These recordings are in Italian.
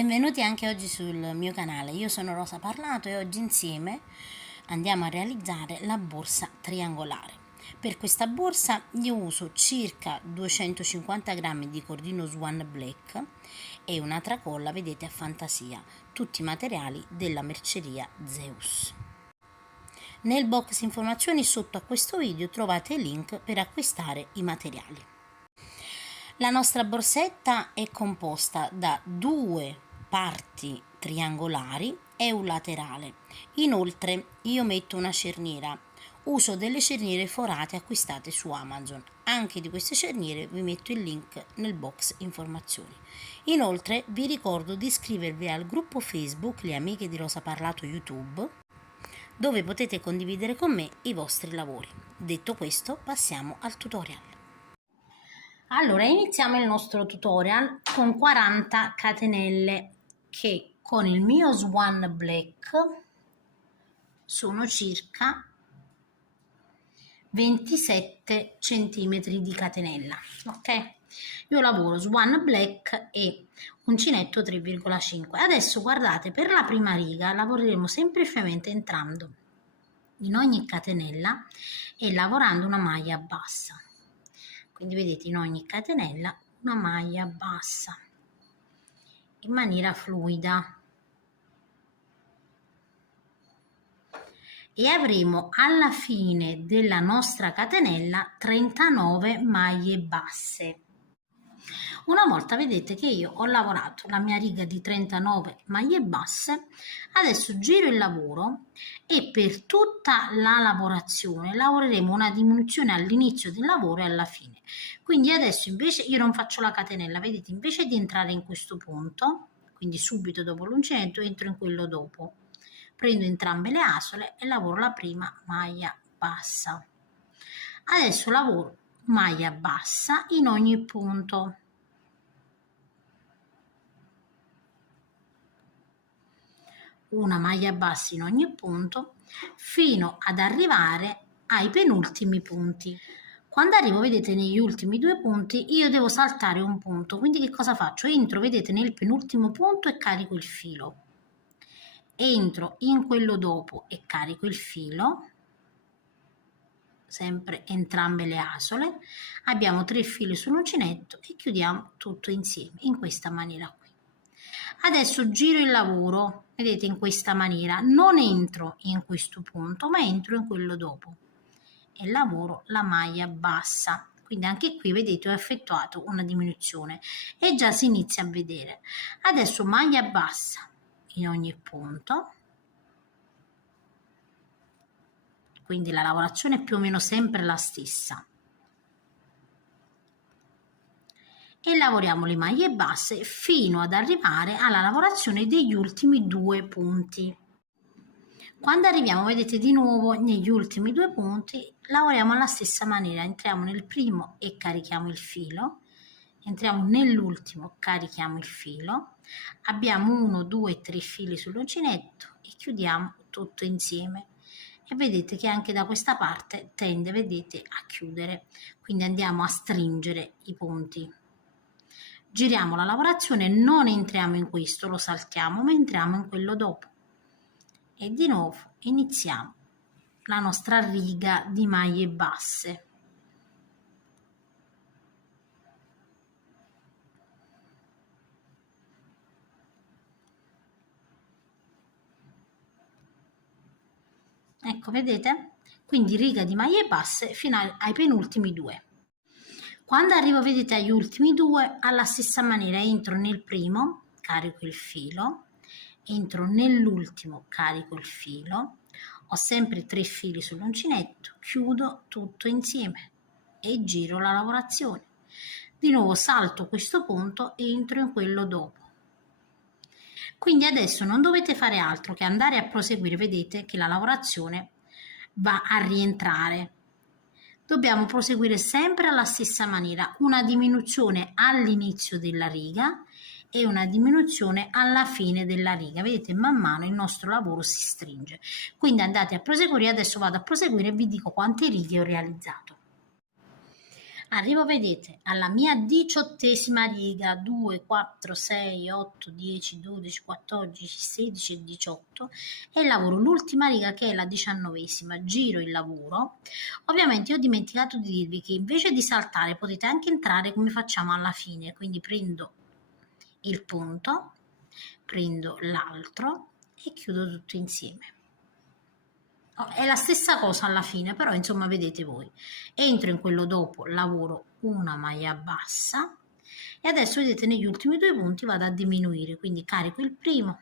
Benvenuti anche oggi sul mio canale, io sono Rosa Parlato e oggi insieme andiamo a realizzare la borsa triangolare. Per questa borsa io uso circa 250 grammi di cordino Swan Black e una tracolla, vedete, a fantasia, tutti i materiali della merceria Zeus. Nel box informazioni sotto a questo video trovate il link per acquistare i materiali. La nostra borsetta è composta da due parti triangolari e un laterale. Inoltre io metto una cerniera. Uso delle cerniere forate acquistate su Amazon. Anche di queste cerniere vi metto il link nel box informazioni. Inoltre vi ricordo di iscrivervi al gruppo Facebook Le Amiche di Rosa Parlato YouTube, dove potete condividere con me i vostri lavori. Detto questo, passiamo al tutorial. Allora, iniziamo il nostro tutorial con 40 catenelle che con il mio Swan Black sono circa 27 centimetri di catenella, ok? Io lavoro Swan Black e uncinetto 3,5. Adesso guardate, per la prima riga lavoreremo semplicemente entrando in ogni catenella e lavorando una maglia bassa. Quindi vedete, in ogni catenella una maglia bassa in maniera fluida e avremo alla fine della nostra catenella 39 maglie basse. Una volta vedete che io ho lavorato la mia riga di 39 maglie basse, adesso giro il lavoro e per tutta la lavorazione lavoreremo una diminuzione all'inizio del lavoro e alla fine. Quindi adesso invece io non faccio la catenella, vedete, invece di entrare in questo punto, quindi subito dopo l'uncinetto, entro in quello dopo. Prendo entrambe le asole e lavoro la prima maglia bassa. Adesso lavoro maglia bassa in ogni punto. Una maglia bassa in ogni punto fino ad arrivare ai penultimi punti. Quando arrivo, vedete, negli ultimi due punti io devo saltare un punto, quindi che cosa faccio? Entro, vedete, nel penultimo punto e carico il filo, entro in quello dopo e carico il filo, sempre entrambe le asole, abbiamo 3 fili sull'uncinetto e chiudiamo tutto insieme in questa maniera qui. Adesso giro il lavoro, vedete, in questa maniera, non entro in questo punto ma entro in quello dopo e lavoro la maglia bassa. Quindi anche qui vedete ho effettuato una diminuzione e già si inizia a vedere. Adesso maglia bassa in ogni punto, quindi la lavorazione è più o meno sempre la stessa. E lavoriamo le maglie basse fino ad arrivare alla lavorazione degli ultimi due punti. Quando arriviamo, vedete, di nuovo negli ultimi due punti lavoriamo alla stessa maniera, entriamo nel primo e carichiamo il filo, entriamo nell'ultimo, carichiamo il filo, abbiamo 1, 2, 3 fili sull'uncinetto e chiudiamo tutto insieme. E vedete che anche da questa parte tende, vedete, a chiudere, quindi andiamo a stringere i punti. Giriamo la lavorazione, non entriamo in questo, lo saltiamo, ma entriamo in quello dopo. E di nuovo iniziamo la nostra riga di maglie basse. Ecco, vedete? Quindi riga di maglie basse fino ai penultimi due. Quando arrivo, vedete, agli ultimi due, alla stessa maniera entro nel primo, carico il filo, entro nell'ultimo, carico il filo, ho sempre 3 fili sull'uncinetto, chiudo tutto insieme e giro la lavorazione. Di nuovo salto questo punto e entro in quello dopo. Quindi adesso non dovete fare altro che andare a proseguire, vedete che la lavorazione va a rientrare. Dobbiamo proseguire sempre alla stessa maniera, una diminuzione all'inizio della riga e una diminuzione alla fine della riga. Vedete, man mano il nostro lavoro si stringe. Quindi andate a proseguire, adesso vado a proseguire e vi dico quante righe ho realizzato. Arrivo, vedete, alla mia 18ª riga, 2, 4, 6, 8, 10, 12, 14, 16 e 18, e lavoro l'ultima riga che è la 19ª, giro il lavoro. Ovviamente io ho dimenticato di dirvi che invece di saltare potete anche entrare come facciamo alla fine, quindi prendo il punto, prendo l'altro e chiudo tutto insieme. È la stessa cosa alla fine, però insomma vedete voi. Entro in quello dopo, lavoro una maglia bassa e adesso vedete negli ultimi due punti vado a diminuire, quindi carico il primo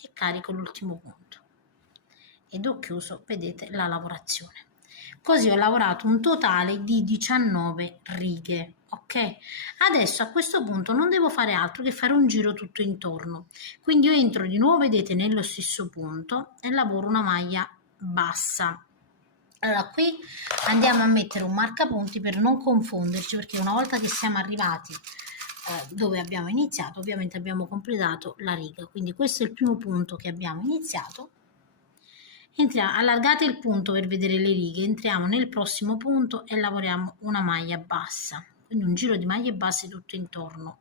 e carico l'ultimo punto ed ho chiuso, vedete, la lavorazione. Così ho lavorato un totale di 19 righe. Ok, adesso a questo punto non devo fare altro che fare un giro tutto intorno, quindi io entro di nuovo, vedete, nello stesso punto e lavoro una maglia bassa. Allora qui andiamo a mettere un marcapunti per non confonderci, perché una volta che siamo arrivati dove abbiamo iniziato, ovviamente abbiamo completato la riga, quindi questo è il primo punto che abbiamo iniziato. Entriamo, allargate il punto per vedere le righe, entriamo nel prossimo punto e lavoriamo una maglia bassa, quindi un giro di maglie basse tutto intorno.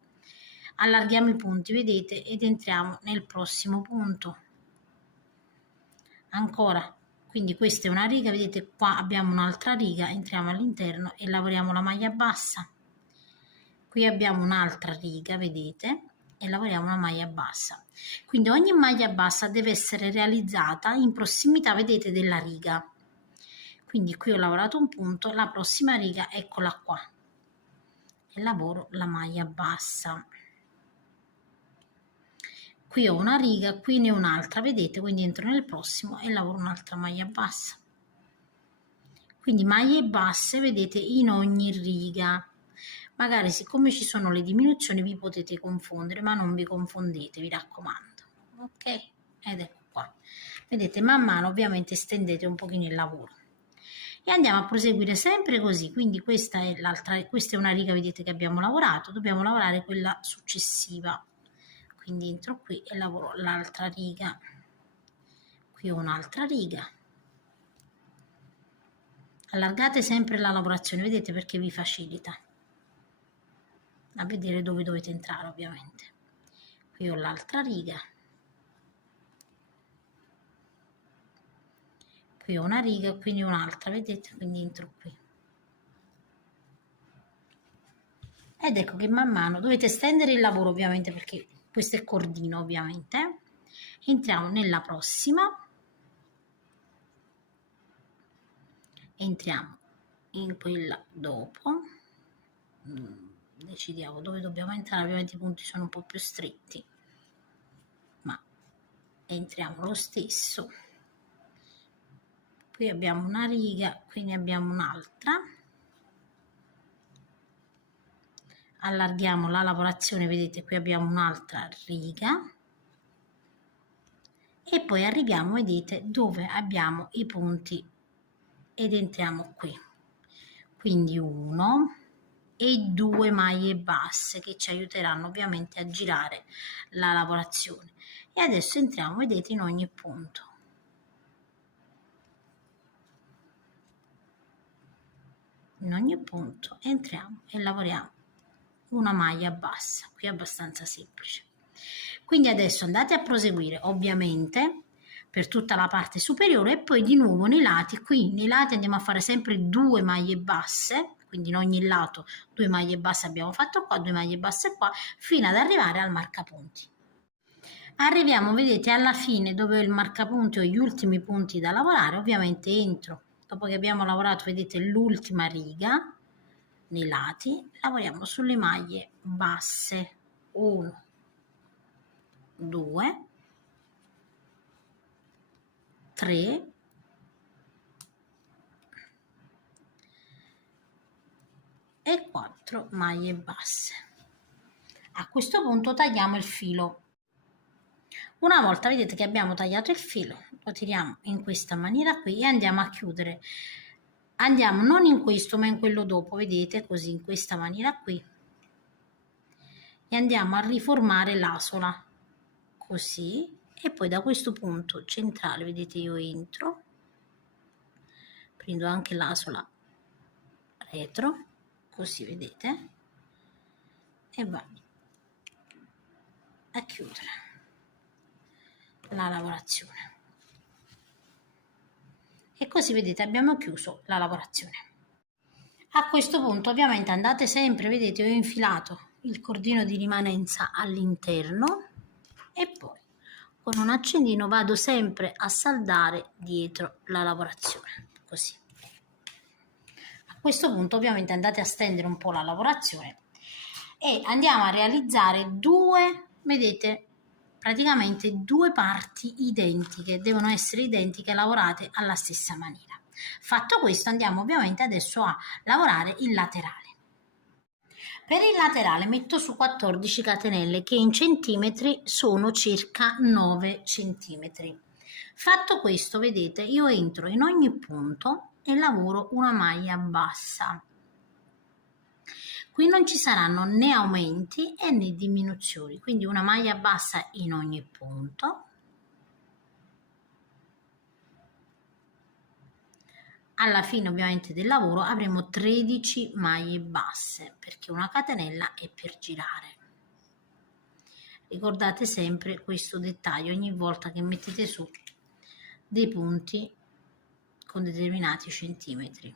Allarghiamo i punti, vedete, ed entriamo nel prossimo punto. Ancora, quindi questa è una riga, vedete qua abbiamo un'altra riga, entriamo all'interno e lavoriamo la maglia bassa. Qui abbiamo un'altra riga, vedete, e lavoriamo una maglia bassa. Quindi ogni maglia bassa deve essere realizzata in prossimità, vedete, della riga. Quindi qui ho lavorato un punto, la prossima riga eccola qua e lavoro la maglia bassa. Qui ho una riga, qui ne ho un'altra, vedete, quindi entro nel prossimo e lavoro un'altra maglia bassa. Quindi maglie basse, vedete, in ogni riga. Magari siccome ci sono le diminuzioni vi potete confondere, ma non vi confondete, vi raccomando. Ok? Ed ecco qua. Vedete, man mano ovviamente stendete un pochino il lavoro. E andiamo a proseguire sempre così, quindi questa è l'altra, questa è una riga, vedete, che abbiamo lavorato, dobbiamo lavorare quella successiva. Quindi entro qui e lavoro l'altra riga. Qui ho un'altra riga. Allargate sempre la lavorazione, vedete, perché vi facilita a vedere dove dovete entrare, ovviamente. Qui ho l'altra riga, qui ho una riga, quindi un'altra, vedete, quindi entro qui. Ed ecco che man mano dovete stendere il lavoro, ovviamente, perché questo è cordino, ovviamente. Entriamo nella prossima, entriamo in quella dopo. Decidiamo dove dobbiamo entrare, ovviamente i punti sono un po' più stretti, ma entriamo lo stesso. Qui abbiamo una riga, qui ne abbiamo un'altra. Allarghiamo la lavorazione, vedete, qui abbiamo un'altra riga. E poi arriviamo, vedete, dove abbiamo i punti ed entriamo qui. Quindi 1 e 2 maglie basse che ci aiuteranno ovviamente a girare la lavorazione. E adesso entriamo, vedete, in ogni punto. In ogni punto entriamo e lavoriamo una maglia bassa, qui è abbastanza semplice. Quindi adesso andate a proseguire ovviamente per tutta la parte superiore e poi di nuovo nei lati, qui nei lati andiamo a fare sempre 2 maglie basse, quindi in ogni lato 2 maglie basse abbiamo fatto qua, 2 maglie basse qua, fino ad arrivare al marcapunti. Arriviamo, vedete, alla fine dove ho il marcapunti o gli ultimi punti da lavorare, ovviamente entro, dopo che abbiamo lavorato, vedete, l'ultima riga, nei lati, lavoriamo sulle maglie basse, 1, 2, 3, e 4 maglie basse. A questo punto tagliamo il filo. Una volta vedete che abbiamo tagliato il filo, lo tiriamo in questa maniera qui e andiamo a chiudere. Andiamo non in questo ma in quello dopo, vedete, così in questa maniera qui. E andiamo a riformare l'asola, così, e poi da questo punto centrale, vedete, io entro, prendo anche l'asola retro, così, vedete, e va a chiudere la lavorazione. E così, vedete, abbiamo chiuso la lavorazione. A questo punto ovviamente andate sempre, vedete, ho infilato il cordino di rimanenza all'interno e poi con un accendino vado sempre a saldare dietro la lavorazione, così. A questo punto ovviamente andate a stendere un po' la lavorazione e andiamo a realizzare due, vedete, praticamente due parti identiche, devono essere identiche, lavorate alla stessa maniera. Fatto questo, andiamo ovviamente adesso a lavorare il laterale. Per il laterale metto su 14 catenelle che in centimetri sono circa 9 centimetri. Fatto questo, vedete, io entro in ogni punto e lavoro una maglia bassa. Qui non ci saranno né aumenti né diminuzioni, quindi una maglia bassa in ogni punto. Alla fine ovviamente del lavoro avremo 13 maglie basse, perché una catenella è per girare. Ricordate sempre questo dettaglio ogni volta che mettete su dei punti con determinati centimetri.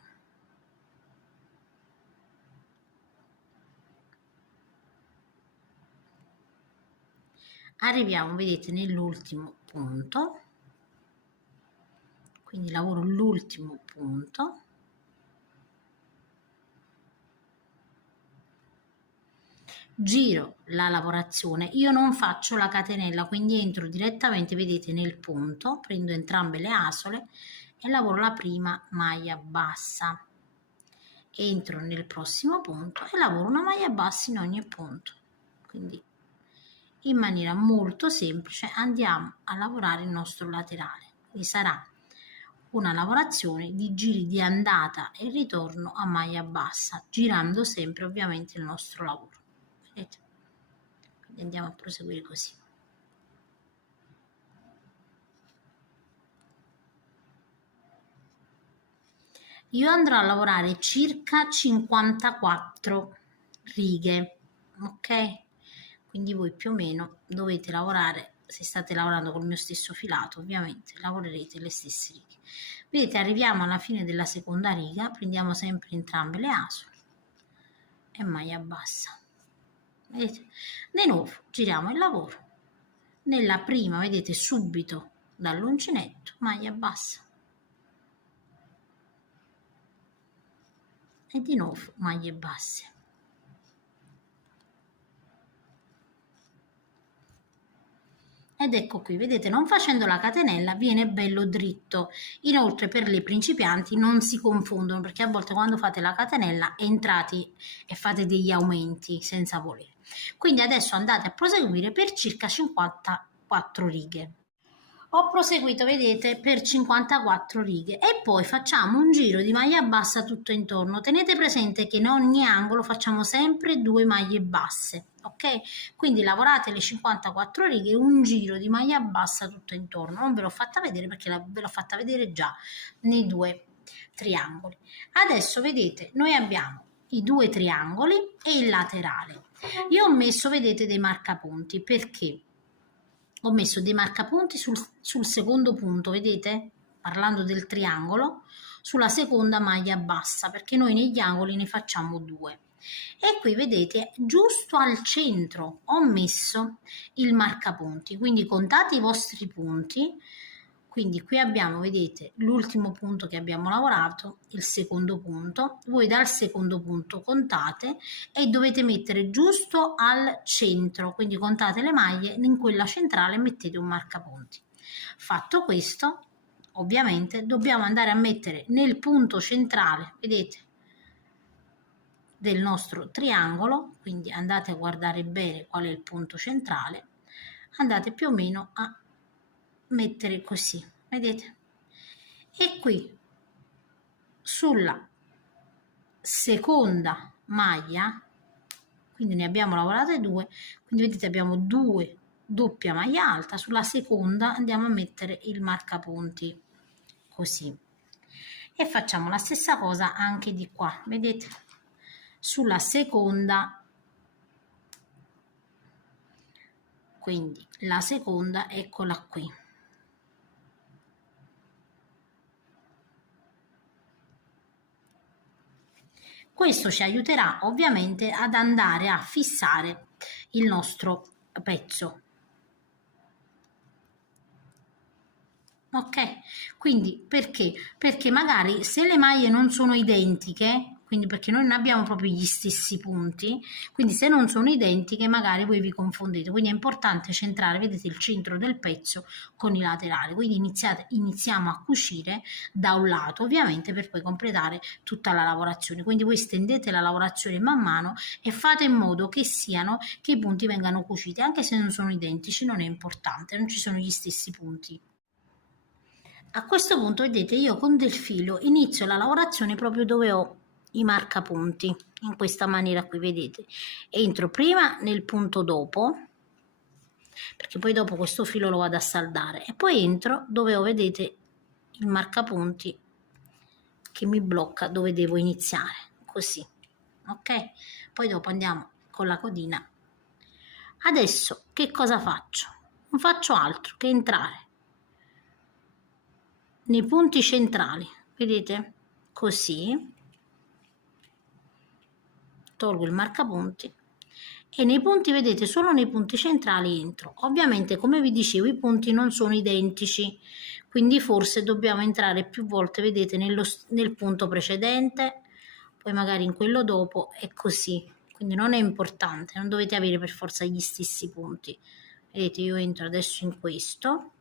Arriviamo, vedete, nell'ultimo punto, quindi lavoro l'ultimo punto, giro la lavorazione, io non faccio la catenella, quindi entro direttamente, vedete, nel punto, prendo entrambe le asole e lavoro la prima maglia bassa, entro nel prossimo punto e lavoro una maglia bassa in ogni punto, quindi in maniera molto semplice andiamo a lavorare il nostro laterale, quindi sarà una lavorazione di giri di andata e ritorno a maglia bassa, girando sempre ovviamente il nostro lavoro. Vedete? Quindi andiamo a proseguire così. Io andrò a lavorare circa 54 righe, ok? Quindi voi più o meno dovete lavorare, se state lavorando col mio stesso filato, ovviamente lavorerete le stesse righe. Vedete, arriviamo alla fine della seconda riga, prendiamo sempre entrambe le asole e maglia bassa. Vedete? Di nuovo giriamo il lavoro. Nella prima, vedete, subito dall'uncinetto, maglia bassa. E di nuovo maglie basse. Ed ecco qui, vedete, non facendo la catenella viene bello dritto. Inoltre per le principianti non si confondono, perché a volte quando fate la catenella entrate e fate degli aumenti senza volere. Quindi adesso andate a proseguire per circa 54 righe. Ho proseguito, vedete, per 54 righe e poi facciamo un giro di maglia bassa tutto intorno. Tenete presente che in ogni angolo facciamo sempre 2 maglie basse, ok? Quindi lavorate le 54 righe, un giro di maglia bassa tutto intorno. Non ve l'ho fatta vedere perché ve l'ho fatta vedere già nei 2 triangoli. Adesso vedete, noi abbiamo i 2 triangoli e il laterale. Io ho messo, vedete, dei marcapunti perché ho messo dei marcapunti sul secondo punto, vedete? Parlando del triangolo, sulla seconda maglia bassa, perché noi negli angoli ne facciamo 2. E qui vedete, giusto al centro ho messo il marcapunti, quindi contate i vostri punti. Quindi qui abbiamo, vedete, l'ultimo punto che abbiamo lavorato, il secondo punto. Voi dal secondo punto contate e dovete mettere giusto al centro, quindi contate le maglie, in quella centrale mettete un marcapunti. Fatto questo, ovviamente dobbiamo andare a mettere nel punto centrale, vedete, del nostro triangolo, quindi andate a guardare bene qual è il punto centrale, andate più o meno a mettere così, vedete? E qui sulla seconda maglia, quindi ne abbiamo lavorate 2, quindi vedete abbiamo 2 doppia maglia alta, sulla seconda andiamo a mettere il marcapunti così e facciamo la stessa cosa anche di qua, vedete, sulla seconda, quindi la seconda, eccola qui. Questo ci aiuterà ovviamente ad andare a fissare il nostro pezzo. Ok, quindi perché? Perché magari se le maglie non sono identiche, quindi perché noi non abbiamo proprio gli stessi punti, quindi se non sono identiche magari voi vi confondete, quindi è importante centrare, vedete, il centro del pezzo con i laterali, quindi iniziamo a cucire da un lato ovviamente per poi completare tutta la lavorazione, quindi voi stendete la lavorazione man mano e fate in modo che che i punti vengano cuciti, anche se non sono identici, non è importante, non ci sono gli stessi punti. A questo punto vedete io con del filo inizio la lavorazione proprio dove ho i marcapunti, in questa maniera qui, vedete, entro prima nel punto dopo, perché poi dopo questo filo lo vado a saldare, e poi entro dove ho, vedete, il marcapunti che mi blocca dove devo iniziare, così, ok? Poi dopo andiamo con la codina. Adesso che cosa faccio? Non faccio altro che entrare nei punti centrali, vedete, così, tolgo il marcapunti e nei punti, vedete, solo nei punti centrali entro. Ovviamente, come vi dicevo, i punti non sono identici, quindi forse dobbiamo entrare più volte, vedete, nel punto precedente, poi magari in quello dopo e così, quindi non è importante, non dovete avere per forza gli stessi punti. Vedete, io entro adesso in questo,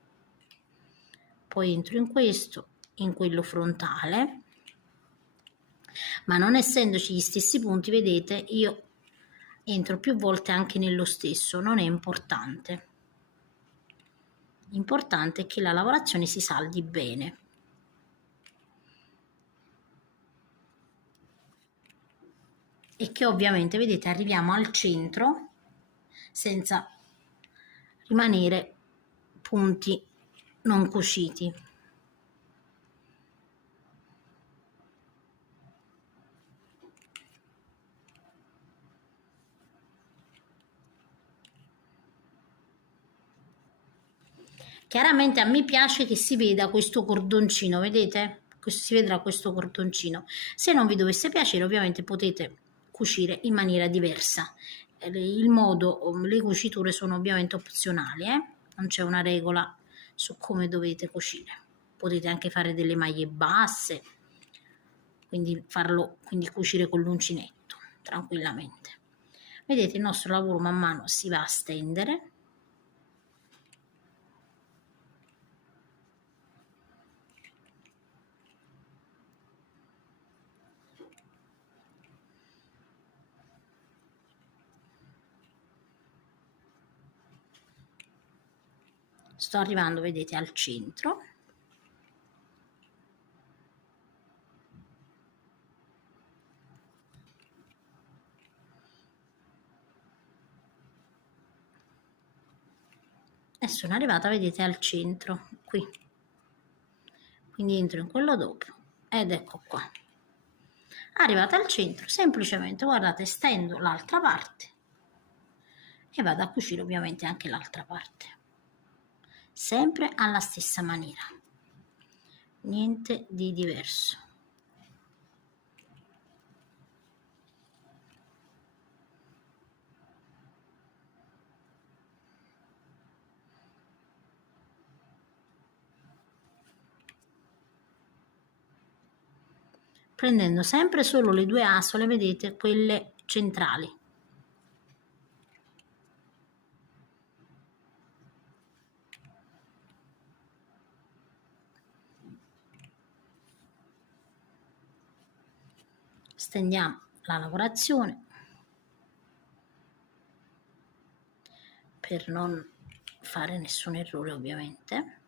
poi entro in questo, in quello frontale, ma non essendoci gli stessi punti, vedete, io entro più volte anche nello stesso, non è importante. L'importante è che la lavorazione si saldi bene. E che ovviamente, vedete, arriviamo al centro senza rimanere punti non cuciti. Chiaramente a me piace che si veda questo cordoncino, vedete? Si vedrà questo cordoncino. Se non vi dovesse piacere, ovviamente potete cucire in maniera diversa. Il modo, le cuciture sono ovviamente opzionali, non c'è una regola su come dovete cucire. Potete anche fare delle maglie basse, quindi cucire con l'uncinetto tranquillamente. Vedete, il nostro lavoro man mano si va a stendere. Sto arrivando, vedete, al centro. E sono arrivata, vedete, al centro, qui. Quindi entro in quello dopo ed ecco qua. Arrivata al centro, semplicemente, guardate, stendo l'altra parte e vado a cucire ovviamente anche l'altra parte. Sempre alla stessa maniera. Niente di diverso. Prendendo sempre solo le due asole, vedete, quelle centrali. Stendiamo la lavorazione per non fare nessun errore, ovviamente.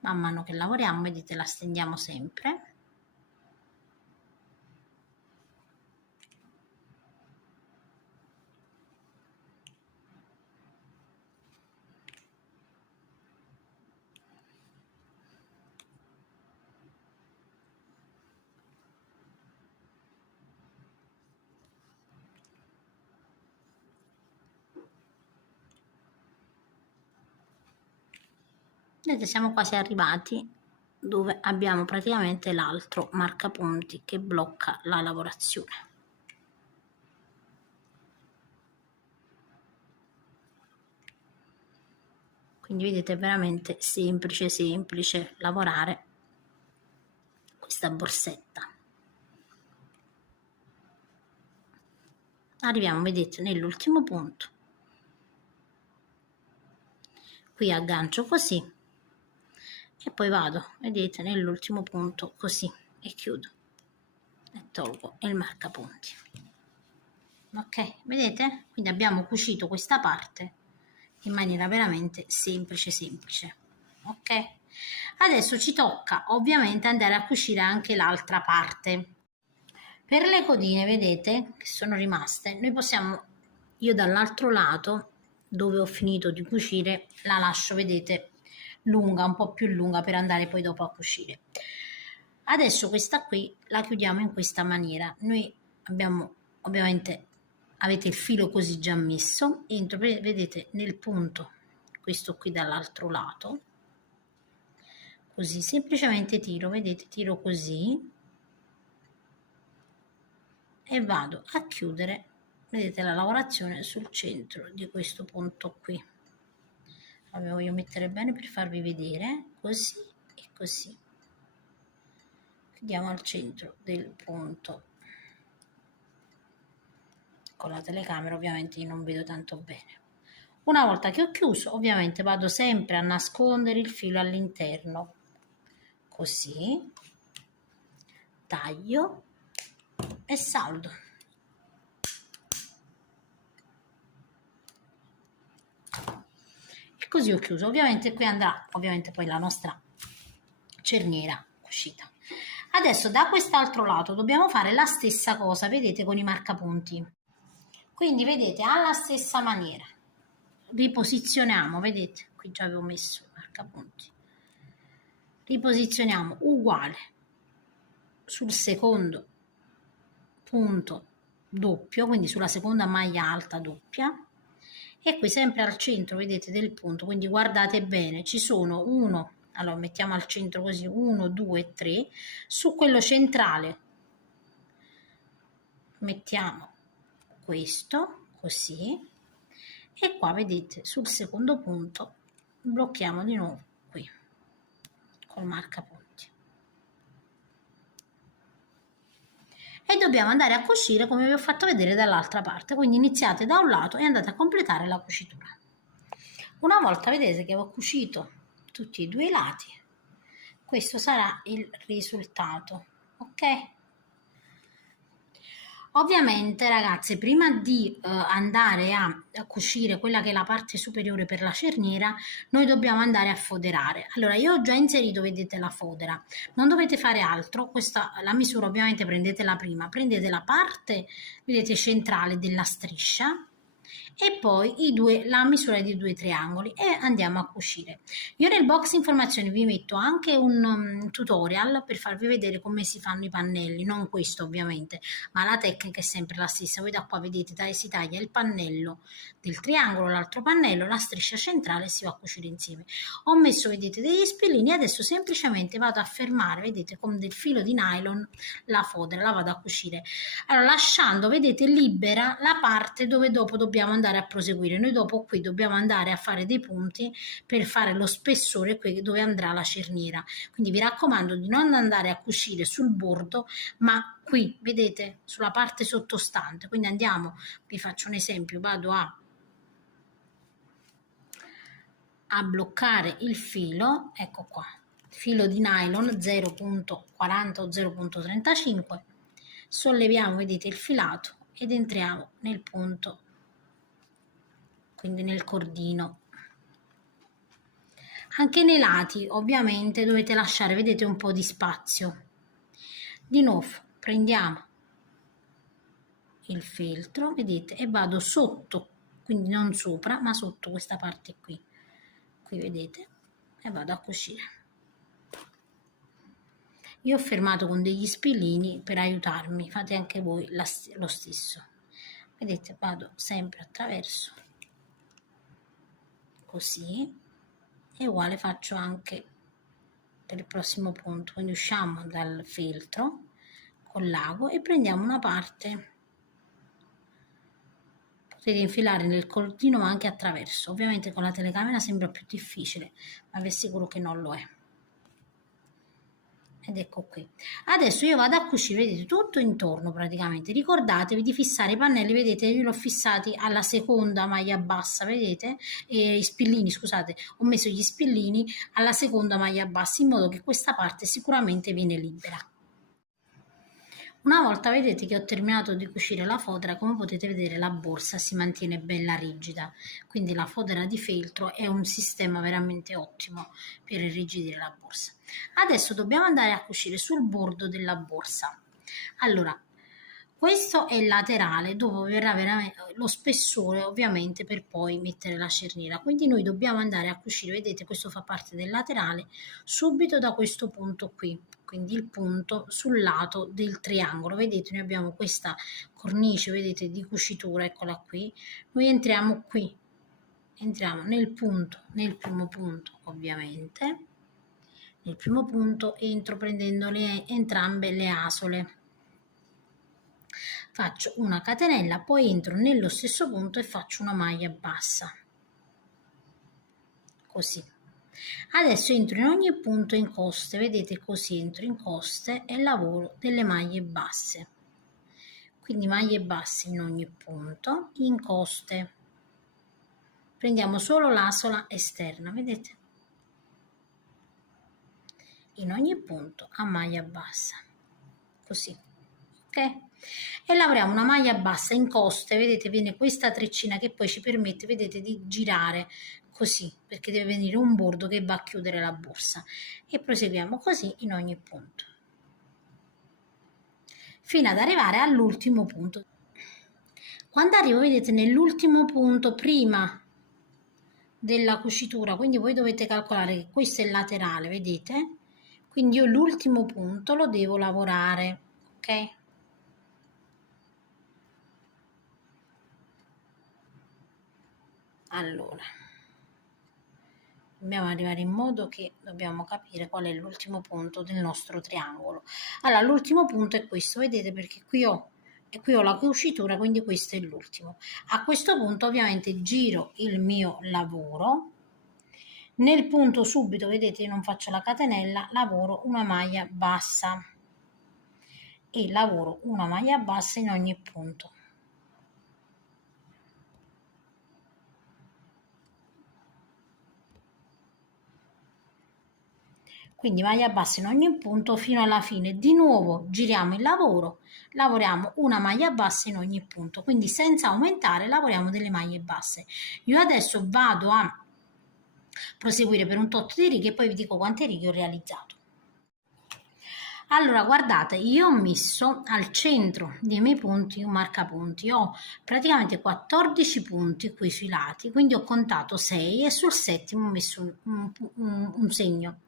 Man mano che lavoriamo, vedete, la stendiamo sempre. Vedete, siamo quasi arrivati dove abbiamo praticamente l'altro marcapunti che blocca la lavorazione. Quindi vedete, è veramente semplice lavorare questa borsetta. Arriviamo, vedete, nell'ultimo punto. Qui aggancio così e poi vado, vedete, nell'ultimo punto così e chiudo e tolgo il marcapunti. Ok, vedete? Quindi abbiamo cucito questa parte in maniera veramente semplice. Ok, adesso ci tocca ovviamente andare a cucire anche l'altra parte. Per le codine, vedete, che sono rimaste, noi possiamo, io dall'altro lato dove ho finito di cucire la lascio, vedete, lunga, un po' più lunga per andare poi dopo a cucire. Adesso questa qui la chiudiamo in questa maniera. Noi abbiamo, ovviamente avete il filo così già messo, entro, vedete, nel punto, questo qui dall'altro lato, così semplicemente tiro, vedete, tiro così e vado a chiudere, vedete, la lavorazione sul centro di questo punto qui. Allora, voglio mettere bene per farvi vedere, così e così. Chiudiamo al centro del punto. Con la telecamera ovviamente io non vedo tanto bene. Una volta che ho chiuso, ovviamente vado sempre a nascondere il filo all'interno, così, taglio e saldo. E così ho chiuso. Ovviamente qui andrà ovviamente poi la nostra cerniera cucita. Adesso da quest'altro lato dobbiamo fare la stessa cosa, vedete, con i marcapunti. Quindi vedete, alla stessa maniera riposizioniamo, vedete, qui già avevo messo il marcapunti, riposizioniamo uguale sul secondo punto doppio, quindi sulla seconda maglia alta doppia, e qui sempre al centro, vedete, del punto, quindi guardate bene, ci sono uno, allora mettiamo al centro così, 1, 2, 3, su quello centrale mettiamo questo così e qua vedete sul secondo punto blocchiamo di nuovo qui col marcapunti e dobbiamo andare a cucire come vi ho fatto vedere dall'altra parte, quindi iniziate da un lato e andate a completare la cucitura. Una volta vedete che ho cucito tutti e due i lati, questo sarà il risultato, ok? Ovviamente ragazze, prima di andare a cucire quella che è la parte superiore per la cerniera, noi dobbiamo andare a foderare. Allora io ho già inserito, vedete, la fodera, non dovete fare altro, questa la misura ovviamente prendete la prima, prendete la parte, vedete, centrale della striscia e poi la misura di 2 triangoli e andiamo a cucire. Io nel box informazioni vi metto anche un tutorial per farvi vedere come si fanno i pannelli, non questo ovviamente, ma la tecnica è sempre la stessa. Voi da qua vedete, si taglia il pannello del triangolo, l'altro pannello, la striscia centrale e si va a cucire insieme. Ho messo, vedete, degli spillini, adesso semplicemente vado a fermare, vedete, con del filo di nylon la fodera, la vado a cucire. Allora, lasciando, vedete, libera la parte dove dopo dobbiamo andare a proseguire. Noi dopo qui dobbiamo andare a fare dei punti per fare lo spessore qui dove andrà la cerniera. Quindi vi raccomando di non andare a cucire sul bordo, ma qui, vedete, sulla parte sottostante. Quindi andiamo, vi faccio un esempio, vado a bloccare il filo, ecco qua, filo di nylon 0.40 o 0.35, solleviamo, vedete, il filato ed entriamo nel punto, quindi nel cordino. Anche nei lati ovviamente dovete lasciare, vedete, un po' di spazio. Di nuovo prendiamo il feltro, vedete, e vado sotto, quindi non sopra ma sotto questa parte qui, vedete, e vado a cucire. Io ho fermato con degli spillini per aiutarmi, fate anche voi lo stesso. Vedete, vado sempre attraverso, così, e uguale faccio anche per il prossimo punto. Quindi usciamo dal feltro con l'ago e prendiamo una parte, potete infilare nel cordino ma anche attraverso. Ovviamente con la telecamera sembra più difficile, ma vi assicuro che non lo è. Ed ecco qui. Adesso io vado a cucire, vedete, tutto intorno praticamente. Ricordatevi di fissare i pannelli, vedete, io li ho fissati alla seconda maglia bassa, vedete? I spillini, scusate, ho messo gli spillini alla seconda maglia bassa in modo che questa parte sicuramente viene libera. Una volta vedete che ho terminato di cucire la fodera, come potete vedere la borsa si mantiene bella rigida, quindi la fodera di feltro è un sistema veramente ottimo per irrigidire la borsa. Adesso dobbiamo andare a cucire sul bordo della borsa. Allora, questo è il laterale dove verrà veramente lo spessore ovviamente per poi mettere la cerniera, quindi noi dobbiamo andare a cucire, vedete questo fa parte del laterale, subito da questo punto qui, quindi il punto sul lato del triangolo, vedete noi abbiamo questa cornice, vedete, di cucitura, eccola qui, noi entriamo qui, entriamo nel punto, nel primo punto ovviamente, nel primo punto entro prendendo entrambe le asole, faccio una catenella, poi entro nello stesso punto e faccio una maglia bassa, così. Adesso entro in ogni punto in coste, vedete, così entro in coste e lavoro delle maglie basse, quindi maglie basse in ogni punto, in coste prendiamo solo l'asola esterna, vedete, in ogni punto a maglia bassa, così, ok? E lavoriamo una maglia bassa in coste, vedete, viene questa treccina che poi ci permette, vedete, di girare così, perché deve venire un bordo che va a chiudere la borsa, e proseguiamo così in ogni punto fino ad arrivare all'ultimo punto. Quando arrivo, vedete, nell'ultimo punto prima della cucitura, quindi voi dovete calcolare che questo è il laterale, vedete, quindi io l'ultimo punto lo devo lavorare, ok? Allora, dobbiamo arrivare in modo che dobbiamo capire qual è l'ultimo punto del nostro triangolo. Allora, l'ultimo punto è questo, vedete, perché qui ho la cucitura, quindi questo è l'ultimo. A questo punto ovviamente giro il mio lavoro, nel punto subito, vedete, io non faccio la catenella, lavoro una maglia bassa e lavoro una maglia bassa in ogni punto. Quindi maglia bassa in ogni punto fino alla fine. Di nuovo giriamo il lavoro, lavoriamo una maglia bassa in ogni punto, quindi senza aumentare lavoriamo delle maglie basse. Io adesso vado a proseguire per un tot di righe e poi vi dico quante righe ho realizzato. Allora, guardate, io ho messo al centro dei miei punti un marcapunti, ho praticamente 14 punti qui sui lati, quindi ho contato 6 e sul settimo ho messo un segno.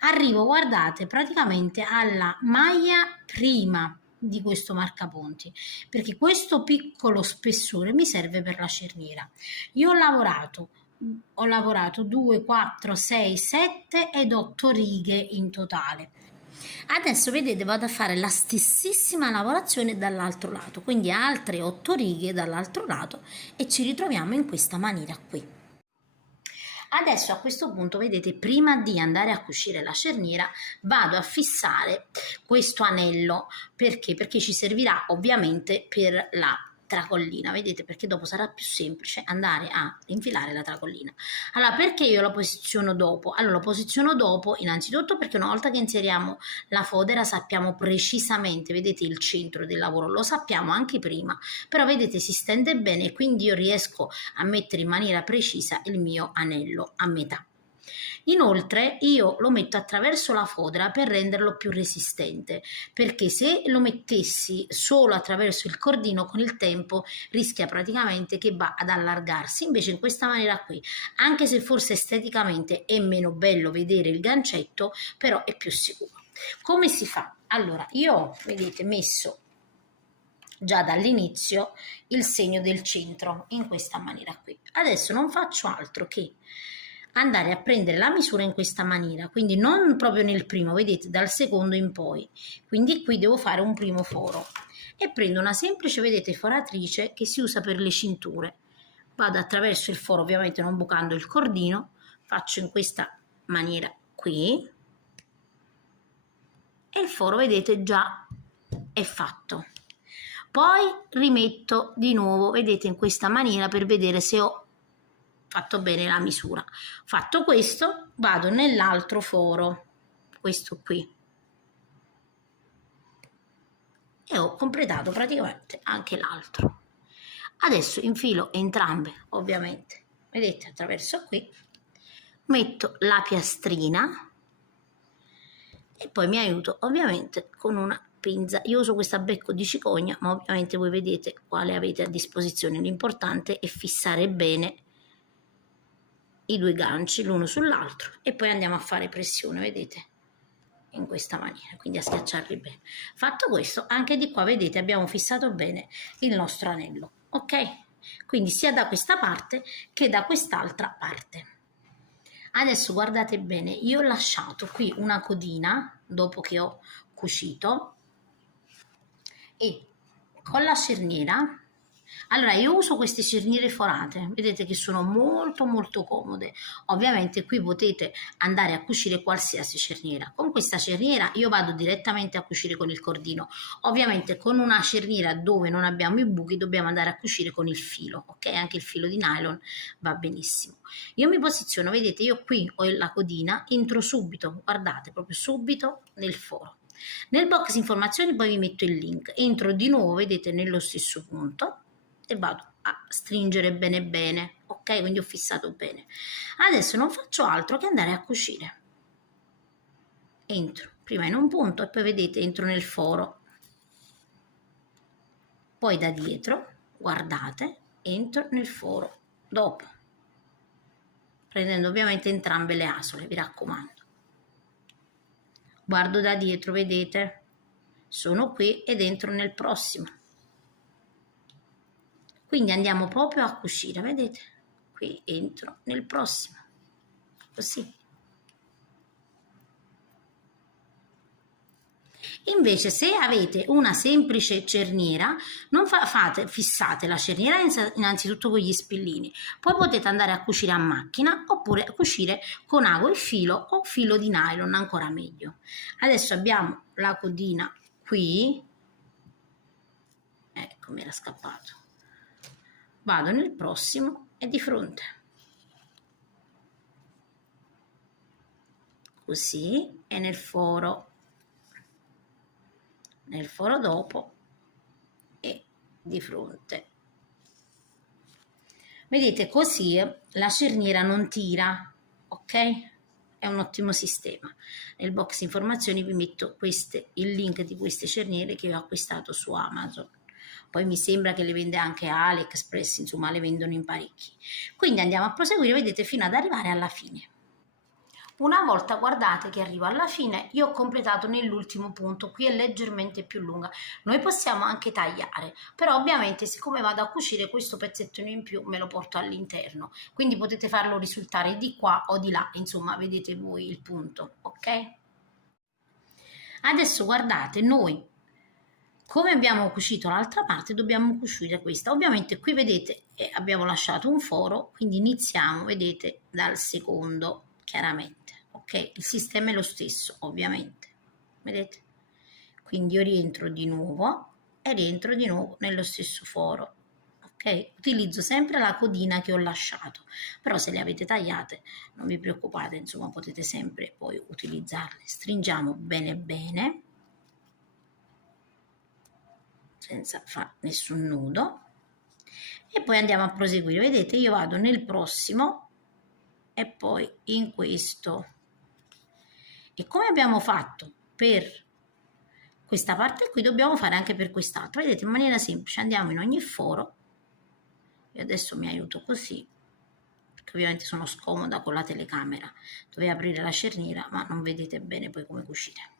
Arrivo, guardate, praticamente alla maglia prima di questo marcapunti, perché questo piccolo spessore mi serve per la cerniera. Io ho lavorato 2, 4, 6, 7 ed 8 righe in totale. Adesso vedete vado a fare la stessissima lavorazione dall'altro lato, quindi altre 8 righe dall'altro lato e ci ritroviamo in questa maniera qui. Adesso a questo punto vedete, prima di andare a cucire la cerniera vado a fissare questo anello, perché? Perché ci servirà ovviamente per la tracollina, vedete, perché dopo sarà più semplice andare a infilare la tracollina. Allora, perché io la posiziono dopo? Allora, lo posiziono dopo innanzitutto perché una volta che inseriamo la fodera sappiamo precisamente, vedete, il centro del lavoro, lo sappiamo anche prima, però vedete si stende bene e quindi io riesco a mettere in maniera precisa il mio anello a metà. Inoltre io lo metto attraverso la fodera per renderlo più resistente, perché se lo mettessi solo attraverso il cordino con il tempo rischia praticamente che va ad allargarsi, invece in questa maniera qui, anche se forse esteticamente è meno bello vedere il gancetto, però è più sicuro. Come si fa? Allora, io ho, vedete, messo già dall'inizio il segno del centro in questa maniera qui. Adesso non faccio altro che andare a prendere la misura in questa maniera, quindi non proprio nel primo, vedete, dal secondo in poi. Quindi qui devo fare un primo foro e prendo una semplice, vedete, foratrice che si usa per le cinture. Vado attraverso il foro, ovviamente non bucando il cordino, faccio in questa maniera qui e il foro, vedete, già è fatto. Poi rimetto di nuovo, vedete, in questa maniera per vedere se ho fatto bene la misura. Fatto questo, vado nell'altro foro, questo qui, e ho completato praticamente anche l'altro. Adesso infilo entrambe, ovviamente, vedete, attraverso qui, metto la piastrina e poi mi aiuto ovviamente con una pinza. Io uso questa becco di cicogna, ma ovviamente voi vedete quale avete a disposizione. L'importante è fissare bene i due ganci l'uno sull'altro e poi andiamo a fare pressione, vedete, in questa maniera, quindi a schiacciarli bene. Fatto questo, anche di qua vedete abbiamo fissato bene il nostro anello, ok? Quindi sia da questa parte che da quest'altra parte. Adesso guardate bene, io ho lasciato qui una codina dopo che ho cucito e con la cerniera, allora io uso queste cerniere forate, vedete che sono molto comode. Ovviamente qui potete andare a cucire qualsiasi cerniera. Con questa cerniera io vado direttamente a cucire con il cordino. Ovviamente con una cerniera dove non abbiamo i buchi dobbiamo andare a cucire con il filo, ok? Anche il filo di nylon va benissimo. Io mi posiziono, vedete, io qui ho la codina, entro subito, guardate, proprio subito nel foro. Nel box informazioni poi vi metto il link, entro di nuovo, vedete, nello stesso punto e vado a stringere bene, ok? Quindi ho fissato bene. Adesso non faccio altro che andare a cucire. Entro prima in un punto e poi vedete entro nel foro. Poi da dietro, guardate, entro nel foro dopo, prendendo ovviamente entrambe le asole, vi raccomando. Guardo da dietro, vedete? Sono qui ed entro nel prossimo. Quindi andiamo proprio a cucire, vedete? Qui entro nel prossimo, così. Invece se avete una semplice cerniera, non fissate la cerniera innanzitutto con gli spillini, poi potete andare a cucire a macchina oppure a cucire con ago e filo o filo di nylon, ancora meglio. Adesso abbiamo la codina qui, ecco mi era scappato, vado nel prossimo e di fronte, così, e nel foro dopo e di fronte. Vedete, così la cerniera non tira, ok? È un ottimo sistema. Nel box informazioni vi metto il link di queste cerniere che ho acquistato su Amazon. Poi mi sembra che le vende anche AliExpress, insomma le vendono in parecchi. Quindi andiamo a proseguire, vedete, fino ad arrivare alla fine. Una volta guardate che arrivo alla fine, io ho completato nell'ultimo punto, qui è leggermente più lunga. Noi possiamo anche tagliare, però ovviamente siccome vado a cucire questo pezzettino in più me lo porto all'interno, quindi potete farlo risultare di qua o di là, insomma vedete voi il punto, ok? Adesso guardate, noi come abbiamo cucito l'altra parte dobbiamo cucire questa. Ovviamente qui vedete abbiamo lasciato un foro, quindi iniziamo, vedete, dal secondo, chiaramente. Ok, il sistema è lo stesso, ovviamente, vedete? Quindi io rientro di nuovo e rientro di nuovo nello stesso foro, ok? Utilizzo sempre la codina che ho lasciato, però se le avete tagliate non vi preoccupate, insomma potete sempre poi utilizzarle. Stringiamo bene, senza fare nessun nudo, e poi andiamo a proseguire. Vedete, io vado nel prossimo e poi in questo. E come abbiamo fatto per questa parte qui, dobbiamo fare anche per quest'altra. Vedete, in maniera semplice andiamo in ogni foro. Io adesso mi aiuto così, perché ovviamente sono scomoda con la telecamera. Dovevo aprire la cerniera, ma non vedete bene poi come cucire.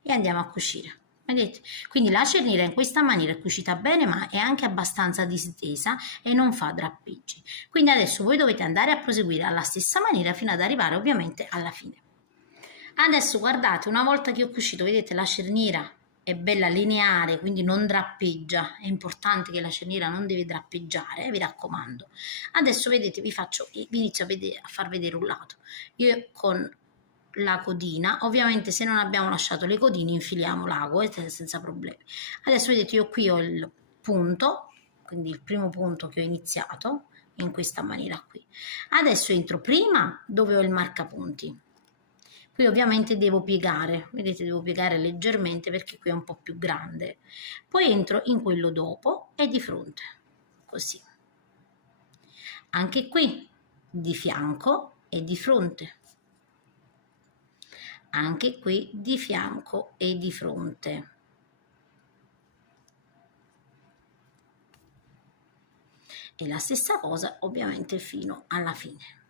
E andiamo a cucire. vedete? Quindi la cerniera in questa maniera è cucita bene, ma è anche abbastanza distesa e non fa drappeggi. Quindi adesso voi dovete andare a proseguire alla stessa maniera fino ad arrivare ovviamente alla fine. Adesso guardate, una volta che ho cucito, vedete la cerniera è bella lineare, quindi non drappeggia, è importante che la cerniera non deve drappeggiare, vi raccomando. Adesso vedete, vi inizio a far vedere un lato. Io con la codina, ovviamente se non abbiamo lasciato le codine infiliamo l'ago senza problemi. Adesso vedete, io qui ho il punto, quindi il primo punto che ho iniziato, in questa maniera qui. Adesso entro prima dove ho il marcapunti. Qui ovviamente devo piegare, vedete, devo piegare leggermente perché qui è un po' più grande. Poi entro in quello dopo e di fronte, così. Anche qui di fianco e di fronte. Anche qui di fianco e di fronte. E la stessa cosa ovviamente fino alla fine.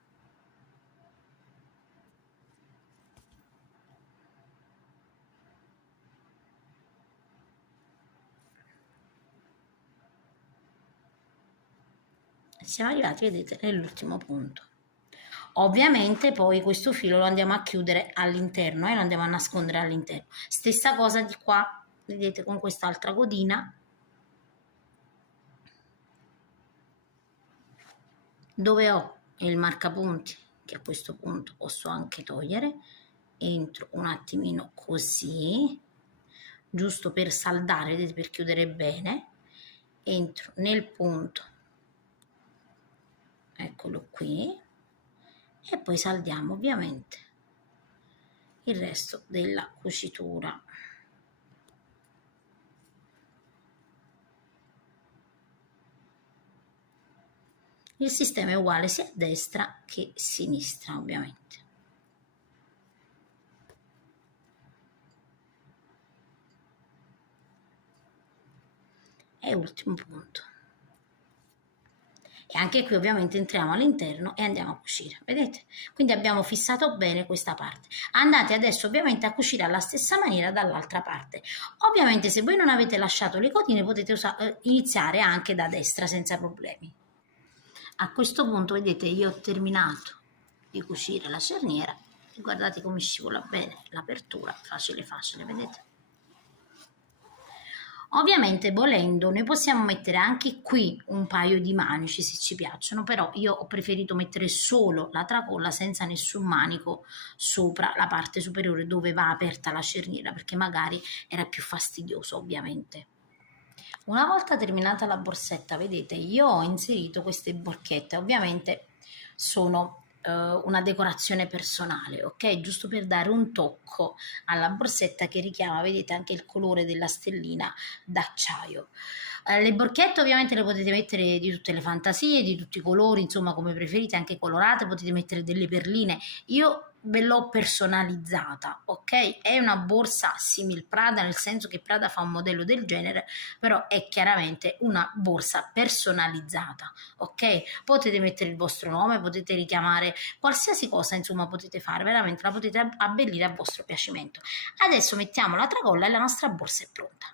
Siamo arrivati, vedete, nell'ultimo punto. Ovviamente poi questo filo lo andiamo a chiudere all'interno e lo andiamo a nascondere all'interno. Stessa cosa di qua, vedete, con quest'altra codina, dove ho il marcapunti, che a questo punto posso anche togliere, entro un attimino così, giusto per saldare, vedete, per chiudere bene, entro nel punto, eccolo qui, e poi saldiamo ovviamente il resto della cucitura. Il sistema è uguale sia a destra che a sinistra, ovviamente. E ultimo punto. E anche qui ovviamente entriamo all'interno e andiamo a cucire, vedete? Quindi abbiamo fissato bene questa parte. Andate adesso ovviamente a cucire alla stessa maniera dall'altra parte. Ovviamente se voi non avete lasciato le codine potete iniziare anche da destra senza problemi. A questo punto vedete io ho terminato di cucire la cerniera e guardate come scivola bene l'apertura, facile facile, vedete? Ovviamente volendo noi possiamo mettere anche qui un paio di manici se ci piacciono, però io ho preferito mettere solo la tracolla senza nessun manico sopra la parte superiore dove va aperta la cerniera, perché magari era più fastidioso ovviamente. Una volta terminata la borsetta, vedete, io ho inserito queste borchette, ovviamente sono una decorazione personale, ok? Giusto per dare un tocco alla borsetta che richiama, vedete, anche il colore della stellina d'acciaio. Le borchette ovviamente le potete mettere di tutte le fantasie, di tutti i colori, insomma come preferite, anche colorate, potete mettere delle perline. Io ve l'ho personalizzata, ok? È una borsa simil Prada, nel senso che Prada fa un modello del genere, però è chiaramente una borsa personalizzata, ok? Potete mettere il vostro nome, potete richiamare qualsiasi cosa, insomma potete fare, veramente la potete abbellire a vostro piacimento. Adesso mettiamo la tracolla e la nostra borsa è pronta.